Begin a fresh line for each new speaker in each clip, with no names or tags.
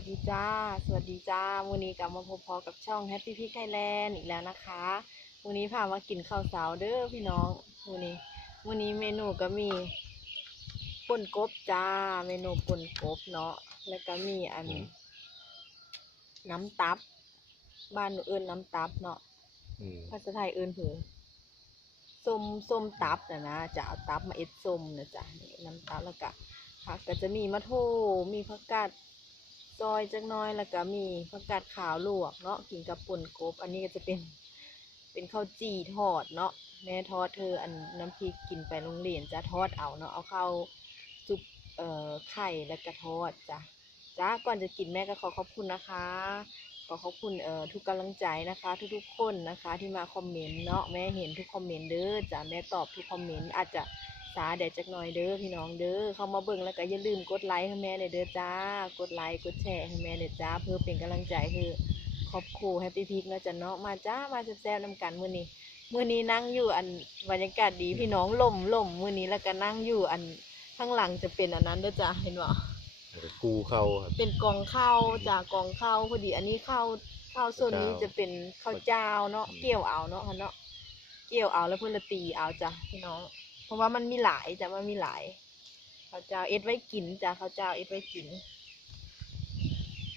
วัสดีจ้า สวัสดีจ้าวันนี้กลับมาพบพอกับช่อง Happy p i g Thailand อีกแล้วนะคะวันนี้พามากินข้าวเสาเด้อพี่น้องวันนี้วันนี้เมนูก็มีป่นกบจ้า เมนูป่นกบเนาะ แล้วก็มีอัน
อืม
น้ำตับ บ้านหนูเอิ้นน้ำตับเนาะ
อืม
ภาษาไทยเอิ้นเผือส้มส้มตับนะนะจะเอาตับมาเอ็ดส้มนะจ๊ะนี่น้ำตับแล้วก็ผักก็จะมีมะโถมีผักกาด ซอยจักน้อยแล้วก็มีผักกาดขาวลวกเนาะกินกับป่นกบ อันนี้ก็จะเป็นเป็นข้าวจี่ทอดเนาะแม่ทอดเธออันน้ำพริกกินไปโรงเรียนจะทอดเอาเนาะเอาเข้าวจุบเอ่อไข่แล้วก็ทอดจ้ะจ้าก่อนจะกินแม่ก็ขอขอบคุณนะคะ ขอขอบคุณเอ่อทุกกำลังใจนะคะ ทุกๆคนนะคะที่มาคอมเมนต์เนาะแม่เห็นทุกคอมเมนต์เด้อจ้ะแม่ตอบทุกคอมเมนต์อาจจะ สาแดดจักหน่อยเด้อพี่น้องเด้อเข้ามาเบิ่งแล้วก็อย่าลืมกดไลค์ให้แม่เลยเด้อจ้ากดไลค์กดแชร์ให้แม่เลยจ้าเพื่อเป็นกำลังใจคือครอบครัวแฮปปี้พีกเนาะจ้ะเนาะมาจ้ามาแซ่บๆนำกันมื้อนี้มื้อนี้นั่งอยู่อันบรรยากาศดีพี่น้องล่มล่มมื้อนี้แล้วก็นั่งอยู่อันข้างหลังจะเป็นอันนั้นเด้อจ้ะเห็นบ่
แล้วก็กูเข้าครับ
เป็นกองข้าวจากกองข้าวพอดี อันนี้ข้าวข้าวส่วนนี้
ข้าว
จะเป็นข้าวเจ้าเนาะ
อืม
เกี่ยวเอาเนาะค่ะเนาะเกี่ยวเอาแล้วเพื่อนละตีเอาจ้ะพี่น้องเพ ราะว่ามันมีหลายจ้ะมันมีหลายข้าวเจ้าเอ็ดไว้กินจ้ะข้าวเจ้าเอ็ดไว้กิน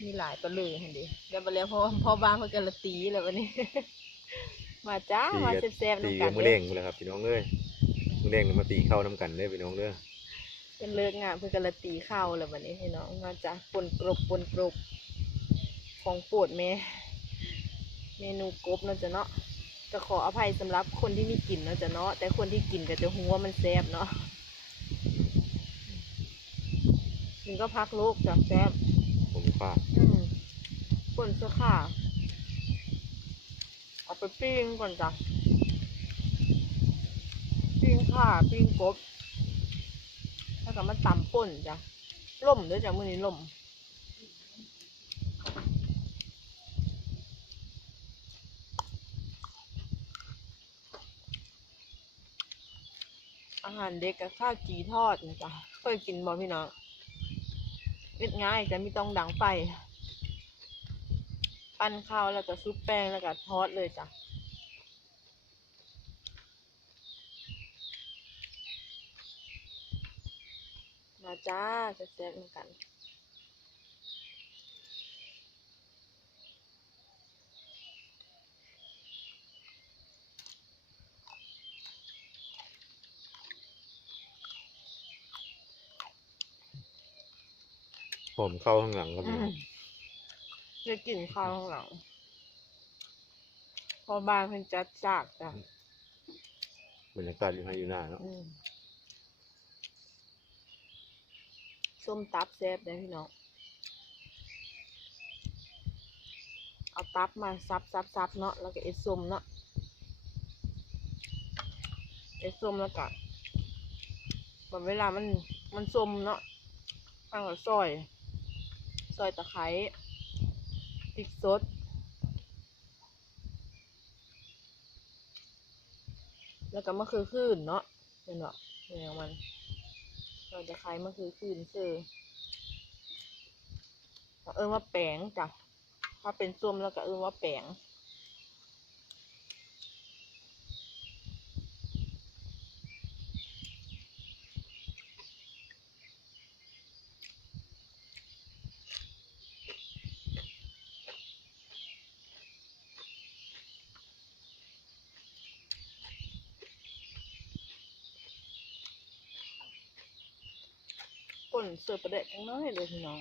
มีหลายปลาเลยเห็นดิเดี๋ยวไปแล้วพอพอบางเพื่อนกันละตีแล้ววันนี้ มาจ้า
ตี
มา
กัน
แซ่บๆ
ตี
น้ำ
กั
กันน
มือเด้งหมดแล้วครับพี่น้องเอ้ยมือเด้งมาตีเข้าน้ำกันเด้อพี่น้องเด้อ
เป็นเลิกงานเพื่อนกันละตีข้าวแล้ววันนี้พี่น้องมาจ้ะปนกรบปนกรบของโปรดแม่เมนูกบเนาะจ๊ะเนาะ ก็ขออภัยสำหรับคนที่ไม่กินเนาะจ๊ะเนาะแต่คนที่กินก็จะหัวามันแซ่บเนาะกินก็พักลูกจากแซ่บ
ผมฟาด
อืมป่นเสื้อขาเอาไปปิ้งก่อนจ้ะปิ้งข่าปิ้งกบแล้วก็มาตำป่นจ้ะล่มด้วยจ้ะมื้อนี้ล่ม อาหารเด็กกับข้าวจีทอดจ้ะเคยกินบ่พี่น้องเม็ดง่ายจะไม่ต้องดังไฟปั้นข้าวแล้วก็ซุปแป้งแล้วก็ทอดเลยจ้ะมาจ้าแซ่บเหมือนกัน
ผมเข้าข้างหลังครับ
อื
พี่น้
ม
อง
ได้กลิ่นข้าวข้างหลังพอบางเพิ่นจัดจากจ้ะ
บรรยากาศอยู่ให้อยู่หน้าเนาะ
อืมส้มตับแซ่บเลยพี่น้อง เอาตับมาซับซับซับเนาะ แล้วก็เอ็ดส้มเนาะ เอ็ดส้มแล้วก็แบบเวลามันมันส้มเนาะข้างกับซอยซ อยตะไคร้พริกสดแล้วก็มะเขือขึ้นเนาะเป็นเนาะเป็นอย่างมันเราจะคล้ายมะเขือขึ้นคือเอิ้นว่าแปงจ้ะถ้าเป็นส้มแล้วก็เอิ้นว่าแปง นเสิร์ฟประเด็นน้อยเลยพี่น้อง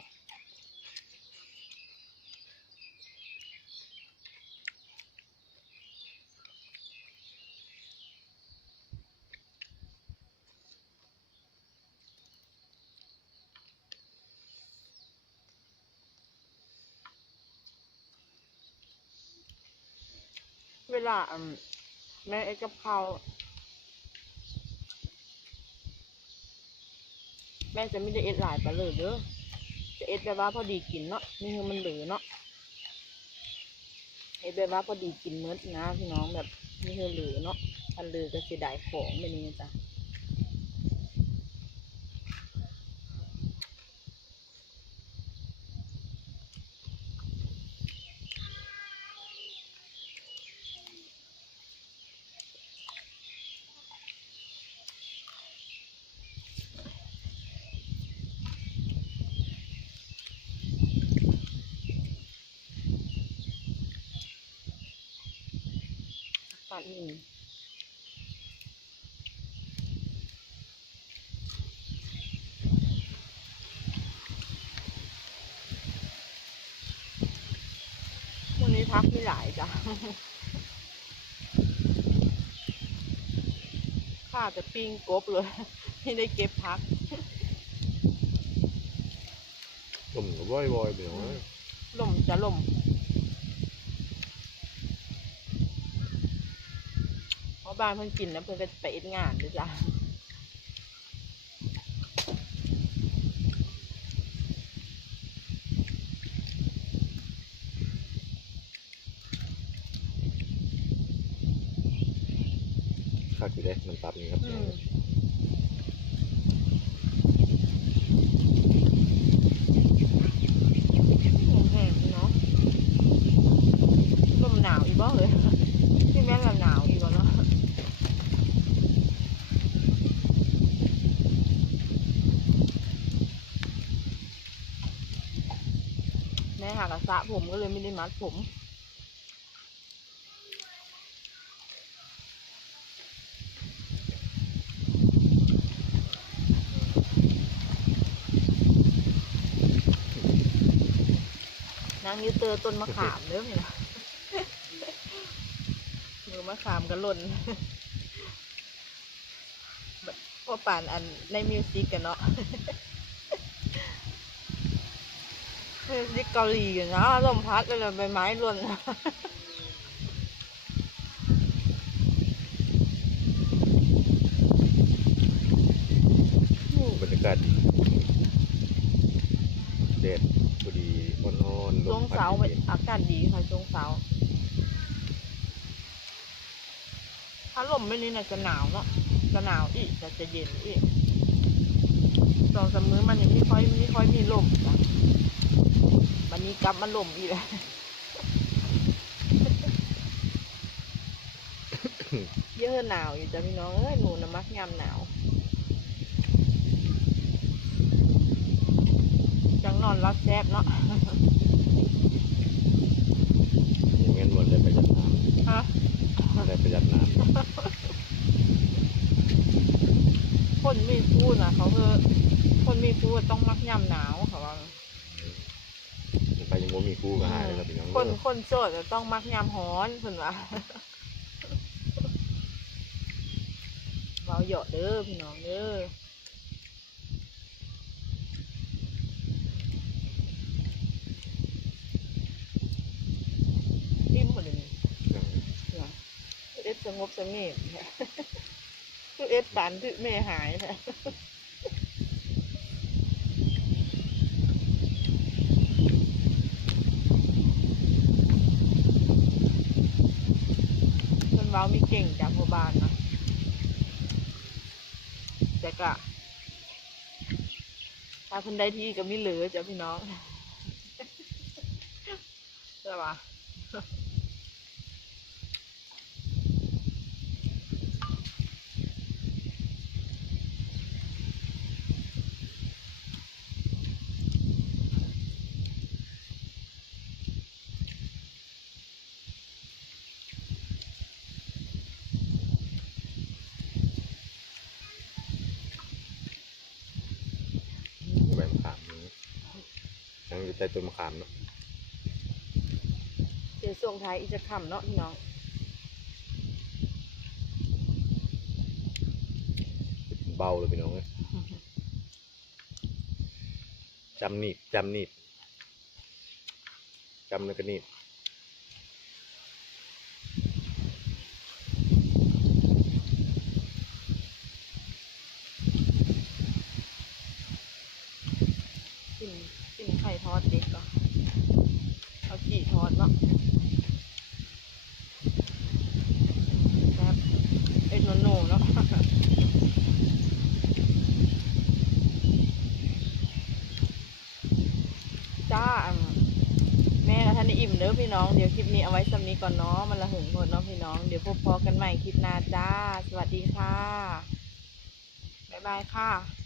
เวลาแม่เอ็ดกับข้า แม่จะไม่ได้เอ็ดหลายไปเลยเด้อจะเอ็ดแบบว่าพอดีกินเนาะนี่คือมันเหลือเนาะเอ็ดแบบว่าพอดีกินเมื่อนะพี่น้องแบบนี่คือเหลือเนาะอันเหลือก็เสียดายของแบบนี้จ้ะ ปาดหินวันนี้พักไม่หลายจ้ะข้าจะปิ้งกบเลย ไม่ได้เก็บพัก
ลมก็บ่อยๆพี่น้องเอ้ย
ลมจะลมเพราะ บ้านเพิ่นกินแล้วเพิ่นก็จะไปเอ็ดงานด้วยจ้ะ
คักอยู่เด้มันตับนี่ครับ
อืมลมแห้งเนาะลมหนาวอีกบ้างเลย ที่แม่งละหนาวอีกแล้วเนาะ แม่หากระสระผมก็เลยไม่ได้มัดผม นางอยืเตอต้นมะขามเด้อพี่นะมือมะขามกันหล่นแบบพอป่านอันในมิวสิกกันเนาะ มิวสิกเกาหลีกันเนาะลมพัดเลยใบไม้หล่น
บรรยากาศดีแดดพอดีอ่อนๆล
ช่ว
ม
ง
พัด
เสาร์
เย็น
อากาศดีค่ะช่วงเสาร์ถ้าลมไม่นี่น่ะจะหนาวเนาะจะหนาวอีกจะจะเย็นอีกสองสามมื้อมันยังไม่ค่อยไม่ค่อยมีลมจ้ะ วันนี้กลับมาลมอีกแล้วเยอะหนาวอยู่จ้ะพี่น้องเอ้ยหนูนะมักยามหนาวจังนอนรับแซบเนาะ
ๆอย่างงั้นหมดได้ประหยัดน้
ฮะำ
ได้ประหยัดน้
คนมีพูดนะเขาคือคนมีพูดต้องมักยามหนาวเขาว่าำ
ไปยังบ่ มีคู่ก็หายเลยครับพี่น้อง
คนคนโสดจะต้องมักยามฮ้อนเพิ่นว่าเบาเหยาะเด้อพี่น้องเด้ออิ่มหมดเลยนี่เหรอเอ็ดสงบสงเงียบเนี่ยคือเอ็ดปันคือแม่หายแท้ เว้ามีเก่งจากพ่อบ้านนะแต่กะถ้าเพิ่นได้ที่ก็ไม่เหลือจ้ะพี่น้องใช่ปะ
ใบมะขามนี่ ยังอยู่ใต้ต้นมะขามเนาะ
เดี๋ยวส่งท้ายอีกจะคำเนาะพี่น้อง
เบาเลยพี่น้องเอ้ยจำนีดจำนีดจำแล้วก็นีด
กินกินไข่ทอดเด็กเนาะเอาจีทอดเนาะครับเอ็ดโนโนเนาะ จ้าแม่กับท่านได้อิ่มเด้อพี่น้องเดี๋ยวคลิปนี้เอาไว้สำนี้ก่อนเนาะมันละหึงหมดเนาะพี่น้องเดี๋ยวพบพอกันใหม่คลิปหน้าจ้า สวัสดีค่ะบ๊ายบายค่ะ